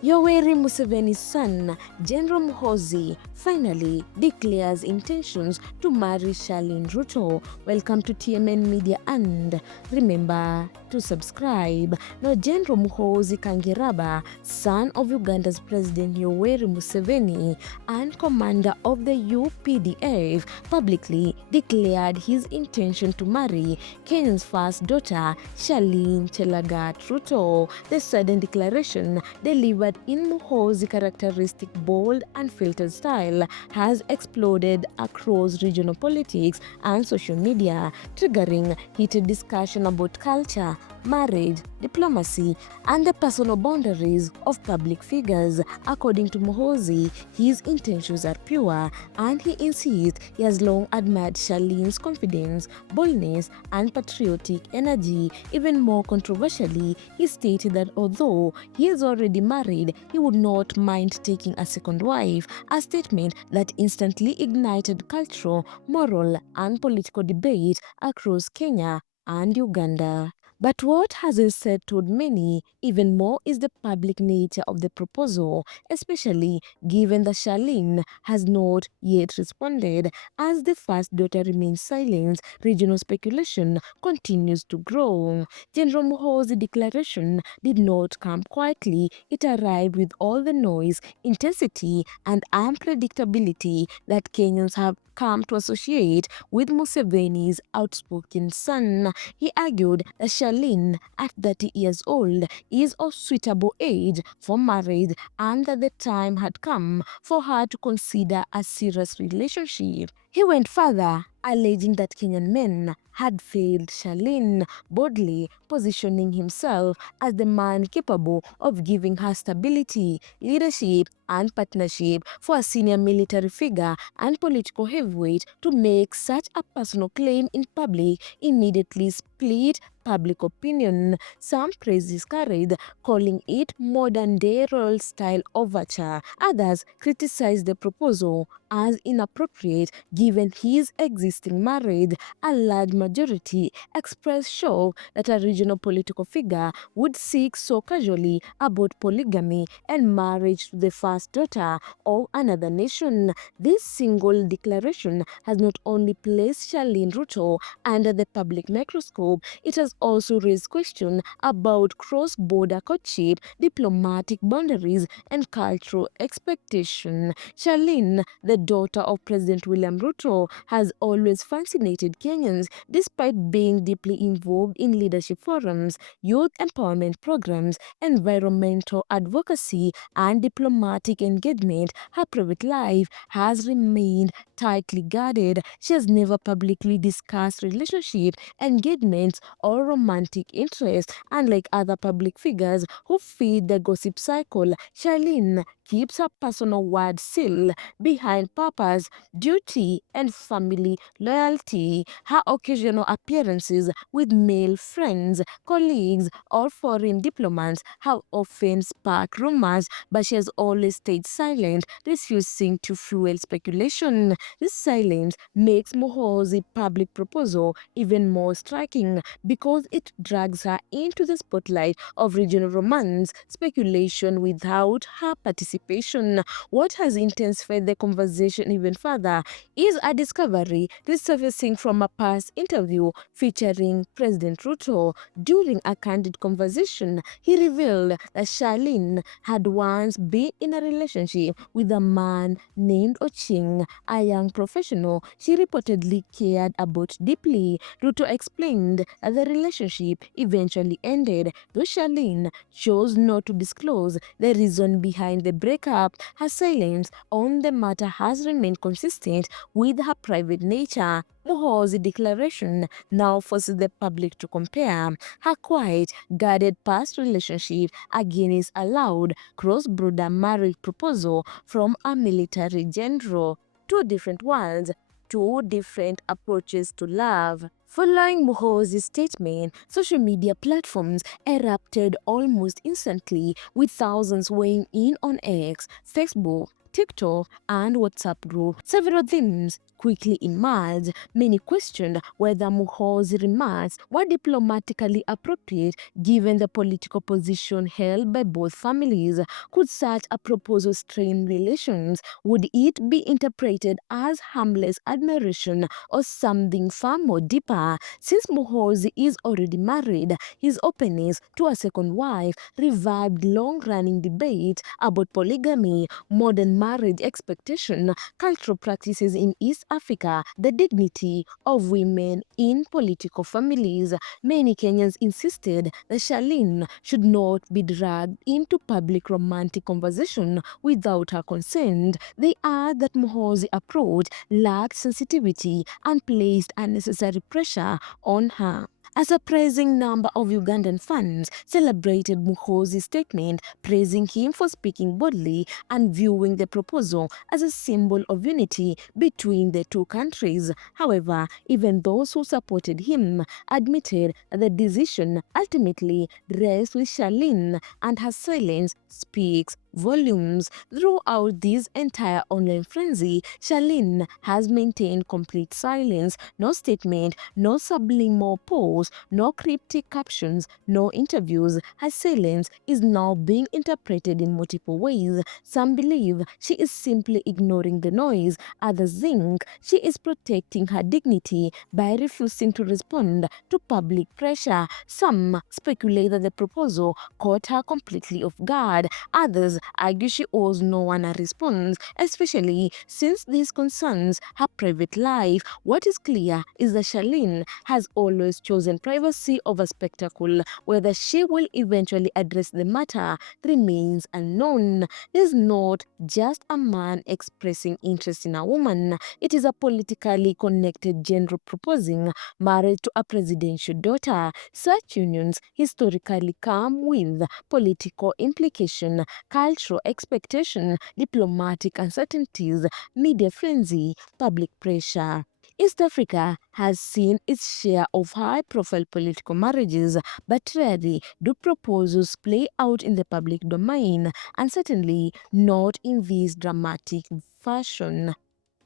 Yoweri Museveni's son, General Muhoozi, finally declares intentions to marry Charlene Ruto. Welcome to TMN Media and remember to subscribe. Now, General Muhoozi Kangiraba, son of Uganda's President Yoweri Museveni and commander of the UPDF, publicly declared his intention to marry Kenya's first daughter, Charlene Ruto. The sudden declaration, delivered in Muhoozi's characteristic bold and filtered style, has exploded across regional politics and social media, triggering heated discussion about culture, marriage, diplomacy, and the personal boundaries of public figures. According to Muhoozi, his intentions are pure, and he insists he has long admired Charlene's confidence, boldness, and patriotic energy. Even more controversially, he stated that although he is already married, he would not mind taking a second wife, a statement that instantly ignited cultural, moral, and political debate across Kenya and Uganda. But what has unsettled many even more is the public nature of the proposal, especially given that Charlene has not yet responded. As the first daughter remains silent, regional speculation continues to grow. General Muhoozi's declaration did not come quietly. It arrived with all the noise, intensity, and unpredictability that Kenyans have come to associate with Museveni's outspoken son. He argued that Charlene, at 30 years old, is of suitable age for marriage and that the time had come for her to consider a serious relationship. He went further, alleging that Kenyan men had failed Charlene, boldly positioning himself as the man capable of giving her stability, leadership, and partnership. For a senior military figure and political heavyweight to make such a personal claim in public immediately split public opinion. Some praised his courage, calling it modern-day royal-style overture. Others criticized the proposal as inappropriate given his existing marriage. A large majority expressed shock that a regional political figure would speak so casually about polygamy and marriage to the first daughter of another nation. This single declaration has not only placed Charlene Ruto under the public microscope, it has also raised questions about cross-border courtship, diplomatic boundaries, and cultural expectation. Charlene, the daughter of President William Ruto, has always fascinated Kenyans despite being deeply involved in leadership forums, youth empowerment programs, environmental advocacy, and diplomatic engagement. Her private life has remained tightly guarded. She has never publicly discussed relationship, engagements, or romantic interests. Unlike other public figures who feed the gossip cycle, Charlene keeps her personal word still behind purpose, duty, and family loyalty. Her occasional appearances with male friends, colleagues, or foreign diplomats have often sparked rumors, but she has always stayed silent, refusing to fuel speculation. This silence makes Muhoozi's public proposal even more striking because it drags her into the spotlight of regional romance speculation without her participation. What has intensified the conversation even further is a discovery resurfacing from a past interview featuring President Ruto. During a candid conversation, he revealed that Charlene had once been in a relationship with a man named Oching, a young professional she reportedly cared about deeply. Ruto explained that the relationship eventually ended, though Charlene chose not to disclose the reason behind the breakup. Her silence on the matter has remained consistent with her private nature. Muhoozi's declaration now forces the public to compare her quiet, guarded past relationship against a loud, cross-border marriage proposal from a military general. Two different worlds, two different approaches to love. Following Muhoozi's statement, social media platforms erupted almost instantly, with thousands weighing in on X, Facebook, TikTok, and WhatsApp group. Several themes quickly emerged. Many questioned whether Muhoozi's remarks were diplomatically appropriate given the political position held by both families. Could such a proposal strain relations? Would it be interpreted as harmless admiration or something far more deeper? Since Muhoozi is already married, his openness to a second wife revived long-running debate about polygamy, modern marriage expectation, cultural practices in East Africa, the dignity of women in political families. Many Kenyans insisted that Charlene should not be dragged into public romantic conversation without her consent. They add that Muhoozi's approach lacked sensitivity and placed unnecessary pressure on her. A surprising number of Ugandan fans celebrated Muhoozi's statement, praising him for speaking boldly and viewing the proposal as a symbol of unity between the two countries. However, even those who supported him admitted that the decision ultimately rests with Charlene, and her silence speaks volumes. Throughout this entire online frenzy, Charlene has maintained complete silence, no statement, no subliminal pause, no cryptic captions, no interviews. Her silence is now being interpreted in multiple ways. Some believe she is simply ignoring the noise. Others think she is protecting her dignity by refusing to respond to public pressure. Some speculate that the proposal caught her completely off guard. Others argue she owes no one a response, especially since this concerns her private life. What is clear is that Charlene has always chosen privacy over spectacle. Whether she will eventually address the matter remains unknown. This is not just a man expressing interest in a woman. It is a politically connected general proposing marriage to a presidential daughter. Such unions historically come with political implication, cultural expectation, diplomatic uncertainties, media frenzy, public pressure. East Africa has seen its share of high-profile political marriages, but rarely do proposals play out in the public domain, and certainly not in this dramatic fashion.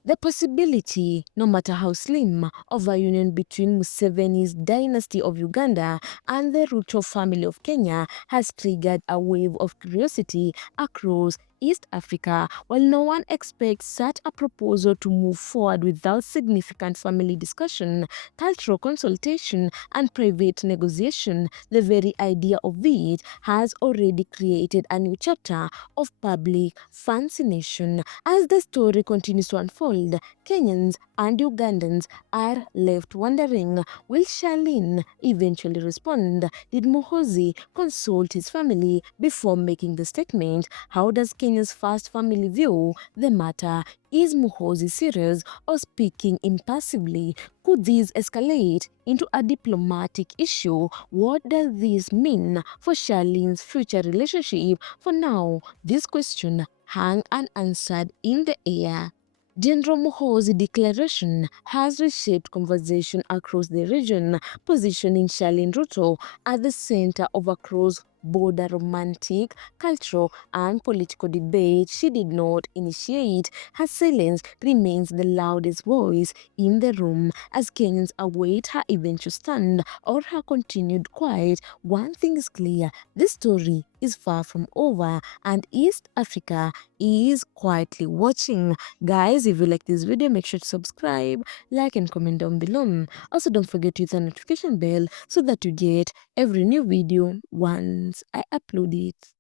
The possibility, no matter how slim, of a union between Museveni's dynasty of Uganda and the Ruto family of Kenya has triggered a wave of curiosity across East Africa. While no one expects such a proposal to move forward without significant family discussion, cultural consultation, and private negotiation, the very idea of it has already created a new chapter of public fascination. As the story continues to unfold, Kenyans and Ugandans are left wondering, will Charlene eventually respond? Did Muhoozi consult his family before making the statement? How does Kenya's first family view the matter? Is Muhoozi serious or speaking impassively? Could this escalate into a diplomatic issue? What does this mean for Charlene's future relationship? For now, this question hang unanswered in the air. General Muhoozi's declaration has reshaped conversation across the region, positioning Charlene Ruto at the center of a cross-border romantic, cultural, and political debate she did not initiate. Her silence remains the loudest voice in the room as Kenyans await her eventual stand or her continued quiet. One thing is clear, this story is far from over, and East Africa is quietly watching. Guys, if you like this video, make sure to subscribe, like, and comment down below. Also, don't forget to hit the notification bell so that you get every new video once I upload it.